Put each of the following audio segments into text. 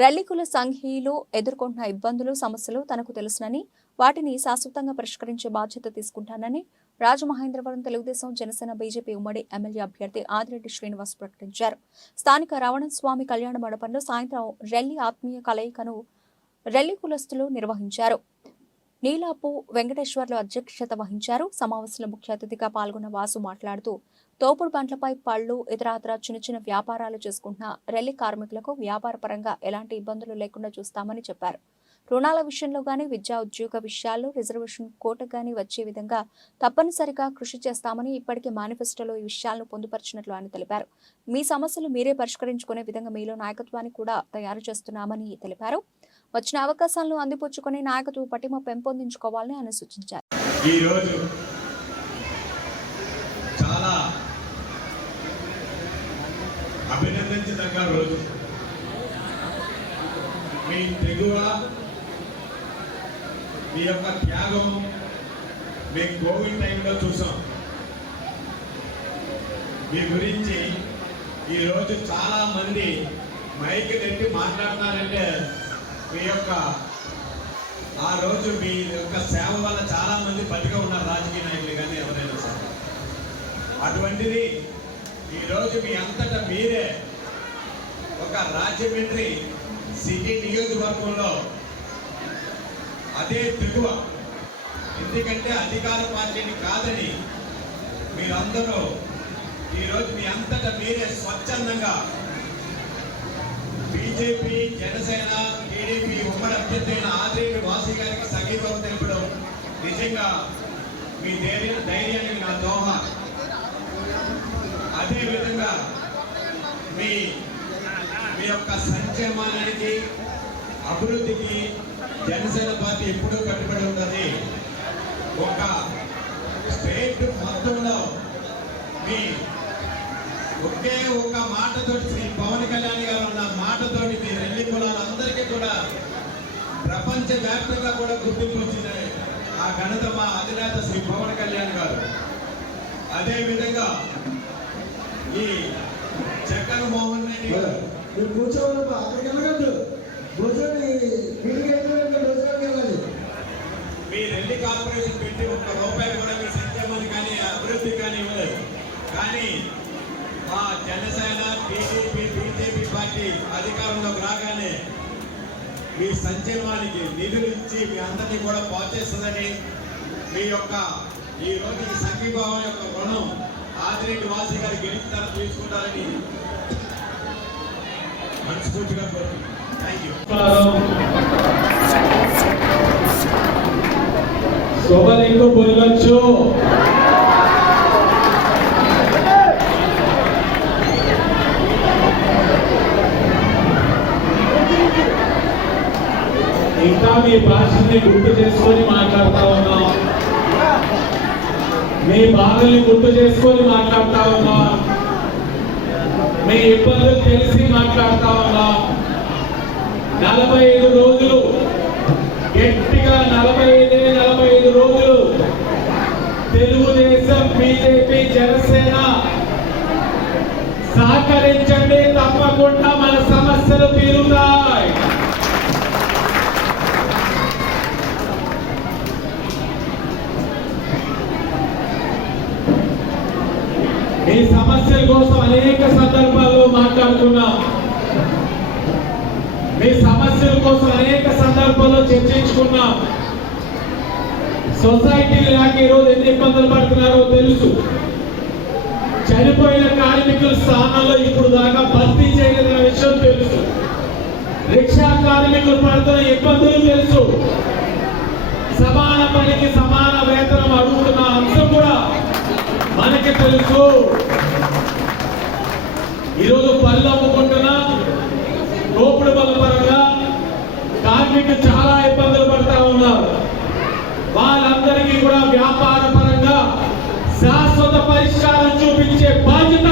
రెల్లికుల సంఘీయులు ఎదుర్కొంటున్న ఇబ్బందులు సమస్యలు తనకు తెలుసునని వాటిని శాశ్వతంగా పరిష్కరించే బాధ్యత తీసుకుంటానని రాజమహేంద్రవరం తెలుగుదేశం జనసేన బీజేపీ ఉమ్మడి ఎమ్మెల్యే అభ్యర్థి ఆదిరెడ్డి శ్రీనివాస్ ప్రకటించారు. స్థానిక రావణస్వామి కళ్యాణ మండపంలో సాయంత్రం రెల్లి ఆత్మీయ కలయికను రెల్లి కులస్తులు నిర్వహించారు. నీలాపు వెంకటేశ్వర్లు అధ్యక్షత వహించారు. సమావేశంలో ముఖ్య అతిథిగా పాల్గొన్న వాసు మాట్లాడుతూ తోపుడు బండ్లపై పళ్ళు ఇతరాతర చిన్న చిన్న వ్యాపారాలు చేసుకుంటున్న రెల్లి కార్మికులకు వ్యాపార పరంగా ఎలాంటి ఇబ్బందులు లేకుండా చూస్తామని చెప్పారు. రుణాల విషయంలో కానీ విద్యా ఉద్యోగ విషయాల్లో రిజర్వేషన్ కోట కానీ వచ్చే విధంగా తప్పనిసరిగా కృషి చేస్తామని ఇప్పటికే మేనిఫెస్టోలో ఈ విషయాలను పొందుపరిచినట్లు ఆయన తెలిపారు. మీ సమస్యలు మీరే పరిష్కరించుకునే విధంగా మీలో నాయకత్వాన్ని కూడా తయారు చేస్తున్నామని తెలిపారు. వచ్చిన అవకాశాలను అందిపుచ్చుకుని నాయకత్వ పటిమ పెంపొందించుకోవాలని ఆయన సూచించారు ఈరోజు చాలా అభినందించదగ్గ రోజు మీ తెగువ మీ యొక్క త్యాగం మేము కోవిడ్ టైంలో చూసాం. మీ గురించి ఈరోజు చాలా మంది మైక్ నెట్టి మాట్లాడుతున్నారంటే మీ యొక్క ఆ రోజు మీ యొక్క సేవ వల్ల చాలా మంది బతిక ఉన్నారు రాజకీయ నాయకులు కానీ ఎవరైనా సరే. అటువంటిది ఈరోజు మీ అంతటా మీరే ఒక రాజ్యమంత్రి సిటీ నియోజకవర్గంలో అదే దిగువ. ఎందుకంటే అధికార పార్టీని కాదని మీరందరూ ఈరోజు మీ అంతటా మీరే స్వచ్ఛందంగా బీజేపీ జనసేన టీడీపీ ఉమ్మడి అభ్యర్థి అయిన ఆదిరెడ్డి వాసి గారికి సంగీతం తెలుపడం నిజంగా మీ ధైర్య ధైర్యానికి నా దోహ. అదే విధంగా మీ మీ యొక్క సంక్షేమానికి అభివృద్ధికి జనసేన పార్టీ ఎప్పుడూ కట్టుబడి ఉన్నది. ఒక స్టేట్ మొత్తంలో మీ ఒకే ఒక మాటతోటి శ్రీ పవన్ కళ్యాణ్ గారు ఉన్న మాటతోటి మీ రెల్లి కులాలందరికీ కూడా ప్రపంచ వ్యాప్తంగా కూడా గుర్తింపు వచ్చింది. ఆ ఘనత మా అధినేత శ్రీ పవన్ కళ్యాణ్ గారు. అదేవిధంగా ఈ జగన్మోహన్ రెడ్డి గారు మీరు కూర్చోవాలబ్బా అక్కడికి వెళ్ళగద్దు కూర్చొని మీటింగ్ అయిపోయాక భోజనానికి వెళ్ళాలి. మీ రెల్లి కార్పొరేషన్ పెట్టి ఒక్క రూపాయి కూడా మీ సంక్షేమానికి కానీ అభివృద్ధి కానీ ఇవ్వలేదు. కానీ మా జనసేన టీడీపీ బీజేపీ పార్టీ అధికారంలోకి రాగానే మీ సంక్షేమానికి నిధులు ఇచ్చి మీ అందరినీ కూడా పాచేస్తుందని మీ యొక్క ఈ రోజు ఈ సంఘీభావం యొక్క రుణం ఆదిరెడ్డి వాసి గారు గెలిచిన తీసుకుంటారని మనస్ఫూర్తిగా కోరుతున్నాను థ్యాంక్ ఇంకా మీ భాషని గుర్తు చేసుకొని మాట్లాడుతూ ఉన్నాం. మీ బాధల్ని గుర్తు చేసుకొని మాట్లాడుతూ ఉన్నాం. మీ ఇబ్బందులు తెలిసి మాట్లాడతా ఉన్నాం. నలభై ఐదు రోజులు గట్టిగా నలభై ఐదే నలభై ఐదు రోజులు తెలుగుదేశం బీజేపీ జనసేన సహకరించండి తప్పకుండా మన సమస్యలు తీరుతాయి. ఈ సమస్యల కోసం అనేక సందర్భాల్లో మాట్లాడుకున్నాం మీ సమస్యల కోసం అనేక సందర్భాల్లో చర్చించుకున్నాం. సొసైటీ లేక ఈరోజు ఎన్ని ఇబ్బందులు పడుతున్నారో తెలుసు. చనిపోయిన కార్మికుల స్థానంలో ఇప్పుడు దాకా భర్తీ చేయలేదన్న విషయం తెలుసు. రిక్షా కార్మికులు పడుతున్న ఇబ్బందులు తెలుసు. సమాన పనికి సమాన వేతనం అడుగుతున్న మనకి తెలుసు. ఈరోజు పళ్ళు అమ్ముకుంటున్నా దోపుడు బల పరంగా కార్మికులు చాలా ఇబ్బందులు పడతా ఉన్నారు. వాళ్ళందరికీ కూడా వ్యాపార పరంగా శాశ్వత పరిష్కారం చూపించే బాధ్యత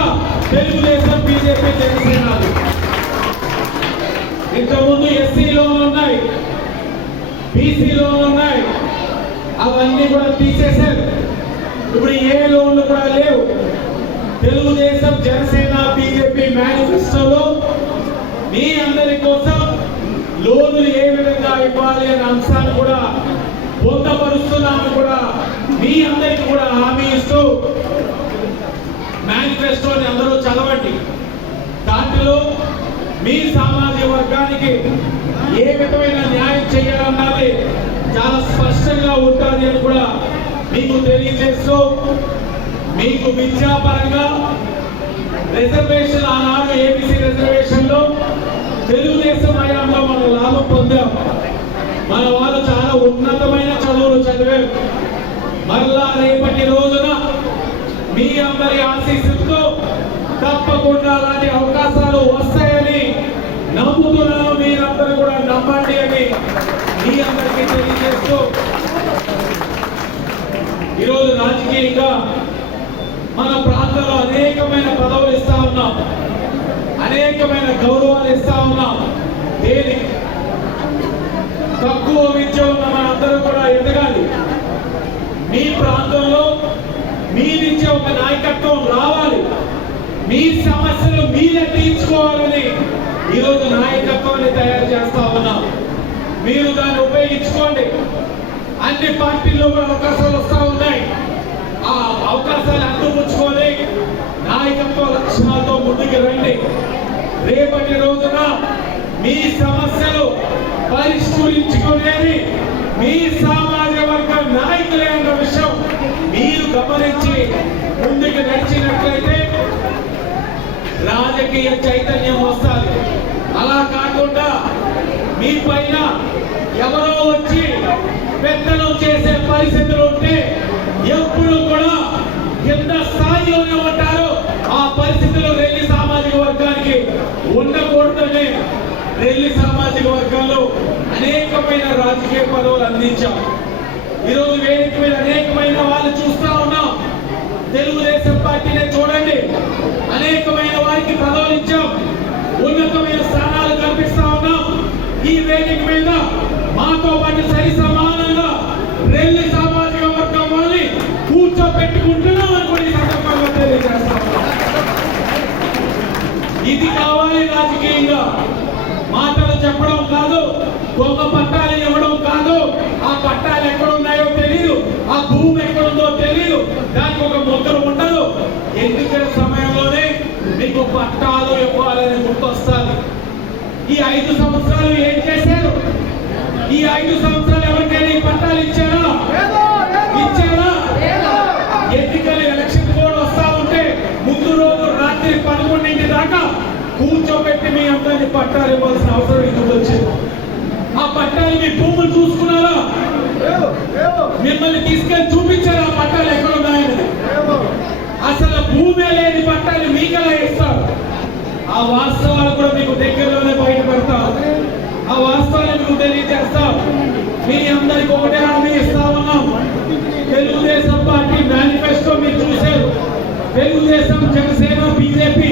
తెలుగుదేశం బీజేపీ జనసేన ఇంతకుముందు ఎస్సీ ఉన్నాయి బీసీలో ఉన్నాయి. అవన్నీ కూడా తీసేశారు. ఇప్పుడు ఏ లోన్లు కూడా లేవు. తెలుగుదేశం జనసేన బీజేపీ మేనిఫెస్టోలో మీ అందరి కోసం లోన్లు ఏ విధంగా ఇవ్వాలి అనే అంశాన్ని కూడా పొందపరుస్తున్నామని కూడా మీ అందరికి కూడా హామీ ఇస్తూ మేనిఫెస్టోని అందరూ చదవండి. దాంట్లో మీ సామాజిక వర్గానికి ఏ విధమైన న్యాయం చేయాలన్నది చాలా స్పష్టంగా ఉంటుంది అని కూడా మీకు తెలియజేస్తూ మీకు విద్యాపరంగా రిజర్వేషన్ ఆనాడు ఏబిసి రిజర్వేషన్లో తెలుగుదేశం హయాంలో మనం లాభం పొందాం. మన వాళ్ళు చాలా ఉన్నతమైన చదువులు చదివారు. మరలా రేపటి రోజున మీ అందరి ఆశీస్సుతో తప్పకుండా అలాంటి అవకాశాలు వస్తాయని నమ్ముతున్నాను. మీరందరూ కూడా నమ్మండి అని మీ అందరికీ తెలియజేస్తూ ఈరోజు మన ప్రాంతంలో అనేకమైన పదవులు ఇస్తా ఉన్నాం. అనేకమైన గౌరవాలు ఇస్తా ఉన్నాం. దేనికి తక్కువ విద్య ఉన్న మనందరూ కూడా ఎదగాలి. మీ ప్రాంతంలో మీ నుంచి ఒక నాయకత్వం రావాలి. మీ సమస్యలు మీరే తీర్చుకోవాలని ఈరోజు నాయకత్వాన్ని తయారు చేస్తా ఉన్నాం. మీరు దాన్ని ఉపయోగించుకోండి. అన్ని పార్టీల్లో కూడా అవకాశాలు వస్తా ఉన్నాయి ఆ అవకాశాలు అందిపుచ్చుకొని నాయకత్వ లక్షణాలతో ముందుకు రండి రేపటి రోజున మీ సమస్యలు పరిష్కరించుకునేది మీ సామాజిక వర్గ నాయకులే అన్న విషయం మీరు గమనించి ముందుకు నడిచినట్లయితే రాజకీయ చైతన్యం వస్తుంది. అలా కాకుండా మీ పైన ఎవరో వచ్చి పెత్తనం చేసే పరిస్థితులు ఉంటే ఎప్పుడు కూడా ఎంత స్థాయిలోనే ఉంటారో ఆ పరిస్థితులు రెల్లి సామాజిక వర్గానికి ఉండకూడదని రెల్లి సామాజిక వర్గంలో అనేకమైన రాజకీయ పదవులు అందించాం. ఈరోజు వేదిక మీద అనేకమైన వాళ్ళు చూస్తా ఉన్నాం. తెలుగుదేశం పార్టీనే చూడండి. అనేకమైన వారికి పదవులు ఇచ్చాం. ఉన్నతమైన స్థానాలు కల్పిస్తా ఉన్నాం. ఈ వేదిక మీద మాతో పాటు సరి సమానంగా రెల్లి సామాజిక వర్గం వాళ్ళని కూర్చోబెట్టుకుంటున్నాం అని కూడా సందర్భంగా తెలియజేస్తా ఇది కావాలి రాజకీయంగా. మాటలు చెప్పడం కాదు దొంగ పట్టాలు ఇవ్వడం కాదు. ఆ పట్టాలు ఎక్కడ ఉన్నాయో తెలియదు ఆ భూమి ఎక్కడుందో తెలియదు దానికి ఒక ముద్ర ఉండదు. ఎన్నికల సమయంలోనే మీకు పట్టాలు ఇవ్వాలని గుర్తొస్తారు ఈ ఐదు సంవత్సరాలు ఏం చేశారు? ఈ ఐదు సంవత్సరాలు ఎవరికైనా ఈ పట్టాలు ఇచ్చారా? ఇచ్చారా? ఎన్నికల ఎలక్షన్ కోడ్ వస్తా ఉంటే ముందు రోజు రాత్రి పదకొండింటి దాకా కూర్చోబెట్టి మీ అందరినీ పట్టాలు ఇవ్వాల్సిన అవసరం ఇప్పుడు వచ్చింది? ఆ పట్టాలు మీ భూములు చూసుకున్నారా? మిమ్మల్ని తీసుకెళ్ళి చూపించారు ఆ పట్టాలు ఎక్కడ ఉన్నాయని? అసలు భూమే లేని పట్టాలు మీకెలా ఇస్తారు? ఆ వాస్తవాలు కూడా మీకు దగ్గరలోనే బయటపడతాం ఆ వాస్తవాలు మీకు తెలియజేస్తాం. మీ అందరికి ఒకటే హామీ ఇస్తా ఉన్నాం. తెలుగుదేశం పార్టీ మేనిఫెస్టో మీరు చూశారు. తెలుగుదేశం జనసేన బీజేపీ